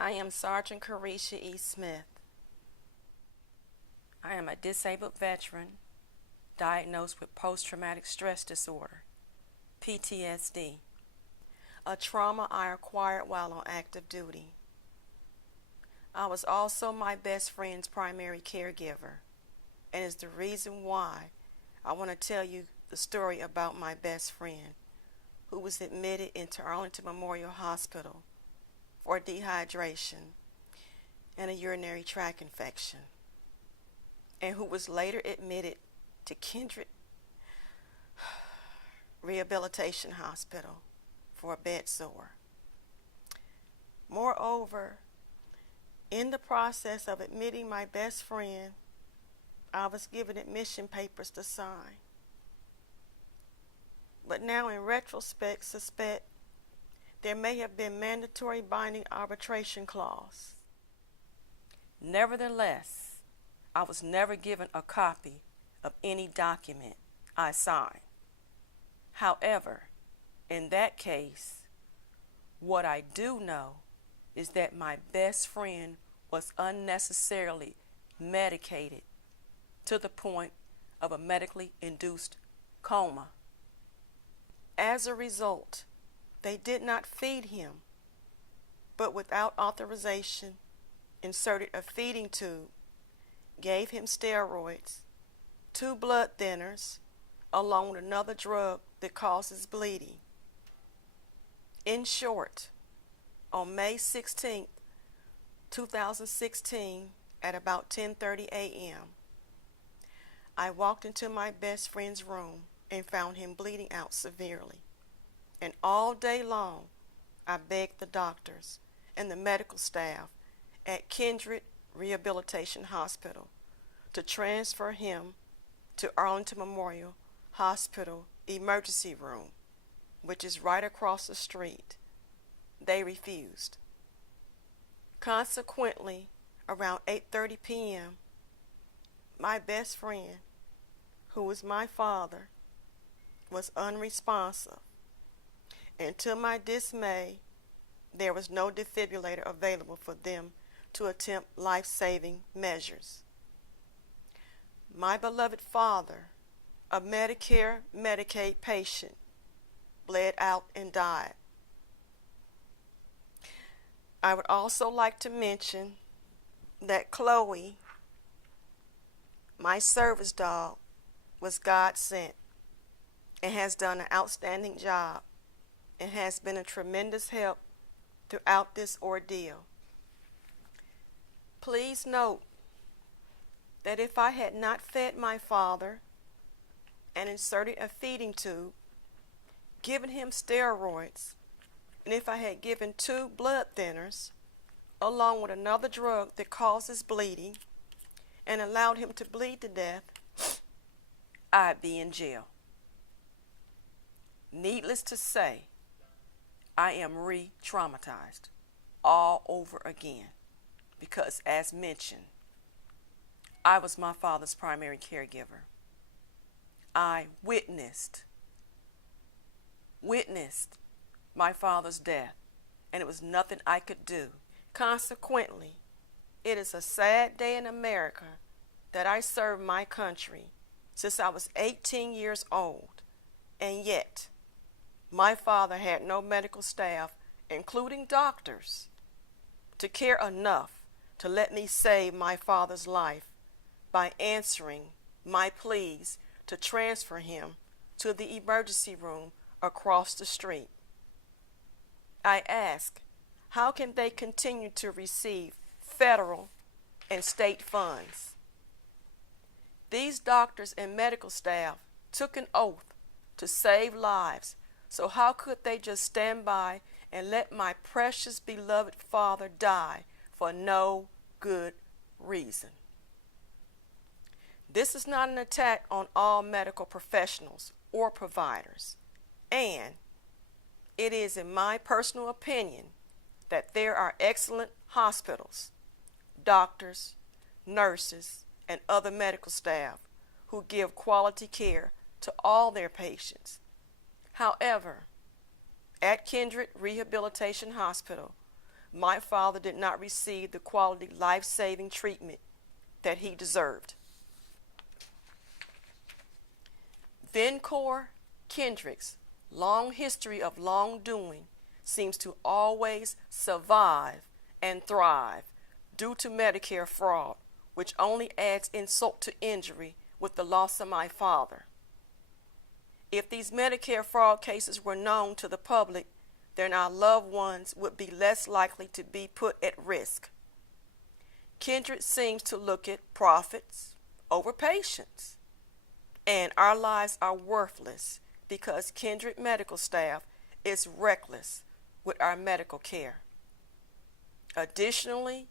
I am Sergeant Carisha E. Smith. I am a disabled veteran diagnosed with post-traumatic stress disorder, PTSD, a trauma I acquired while on active duty. I was also my best friend's primary caregiver, and is the reason why I want to tell you the story about my best friend who was admitted into Arlington Memorial Hospital for dehydration and a urinary tract infection, and who was later admitted to Kindred Rehabilitation Hospital for a bed sore. Moreover, in the process of admitting my best friend, I was given admission papers to sign. But now in retrospect, suspect there may have been mandatory binding arbitration clause. Nevertheless, I was never given a copy of any document I signed. However, in that case, what I do know is that my best friend was unnecessarily medicated to the point of a medically induced coma. As a result, they did not feed him, but without authorization, inserted a feeding tube, gave him steroids, 2 blood thinners, along with another drug that causes bleeding. In short, on May 16, 2016, at about 10:30 a.m., I walked into my best friend's room and found him bleeding out severely. And all day long, I begged the doctors and the medical staff at Kindred Rehabilitation Hospital to transfer him to Arlington Memorial Hospital emergency room, which is right across the street. They refused. Consequently, around 8:30 p.m., my best friend, who was my father, was unresponsive. And to my dismay, there was no defibrillator available for them to attempt life-saving measures. My beloved father, a Medicare Medicaid patient, bled out and died. I would also like to mention that Chloe, my service dog, was God sent and has done an outstanding job and has been a tremendous help throughout this ordeal. Please note that if I had not fed my father and inserted a feeding tube, given him steroids, and if I had given 2 blood thinners along with another drug that causes bleeding and allowed him to bleed to death, I'd be in jail. Needless to say, I am re-traumatized all over again because, as mentioned, I was my father's primary caregiver. I witnessed my father's death, and it was nothing I could do. Consequently, it is a sad day in America that I served my country since I was 18 years old, and yet my father had no medical staff, including doctors, to care enough to let me save my father's life by answering my pleas to transfer him to the emergency room across the street. I ask, how can they continue to receive federal and state funds? These doctors and medical staff took an oath to save lives, so how could they just stand by and let my precious beloved father die for no good reason? This is not an attack on all medical professionals or providers, and it is, in my personal opinion, that there are excellent hospitals, doctors, nurses, and other medical staff who give quality care to all their patients. However, at Kindred Rehabilitation Hospital, my father did not receive the quality life-saving treatment that he deserved. Vincor Kindred's long history of wrongdoing seems to always survive and thrive due to Medicare fraud, which only adds insult to injury with the loss of my father. If these Medicare fraud cases were known to the public, then our loved ones would be less likely to be put at risk. Kindred seems to look at profits over patients, and our lives are worthless because Kindred medical staff is reckless with our medical care. Additionally,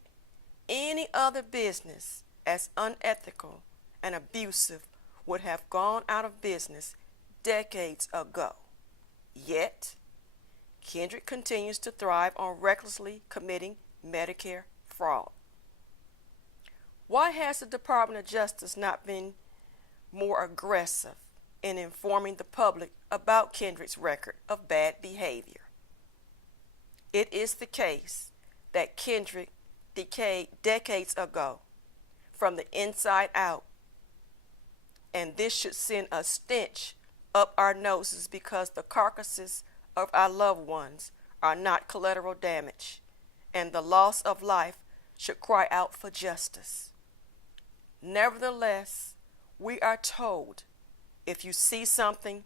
any other business as unethical and abusive would have gone out of business decades ago. Yet, Kindred continues to thrive on recklessly committing Medicare fraud. Why has the Department of Justice not been more aggressive in informing the public about Kindred's record of bad behavior? It is the case that Kindred decayed decades ago from the inside out, and this should send a stench up our noses because the carcasses of our loved ones are not collateral damage, and the loss of life should cry out for justice. Nevertheless, we are told, if you see something,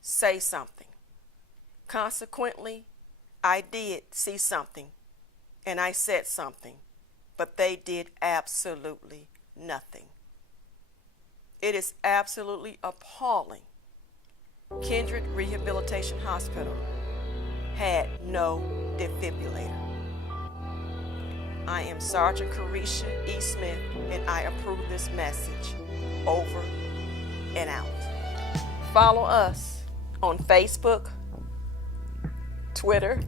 say something. Consequently, I did see something, and I said something, but they did absolutely nothing. It is absolutely appalling. Kindred Rehabilitation Hospital had no defibrillator. I am Sergeant Carisha E. Smith, and I approve this message. Over and out. Follow us on Facebook, Twitter,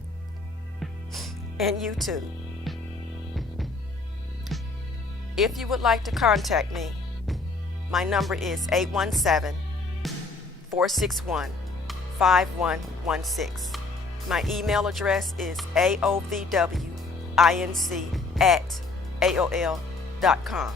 and YouTube. If you would like to contact me, my number is 817-461-5116. My email address is aovwinc@aol.com.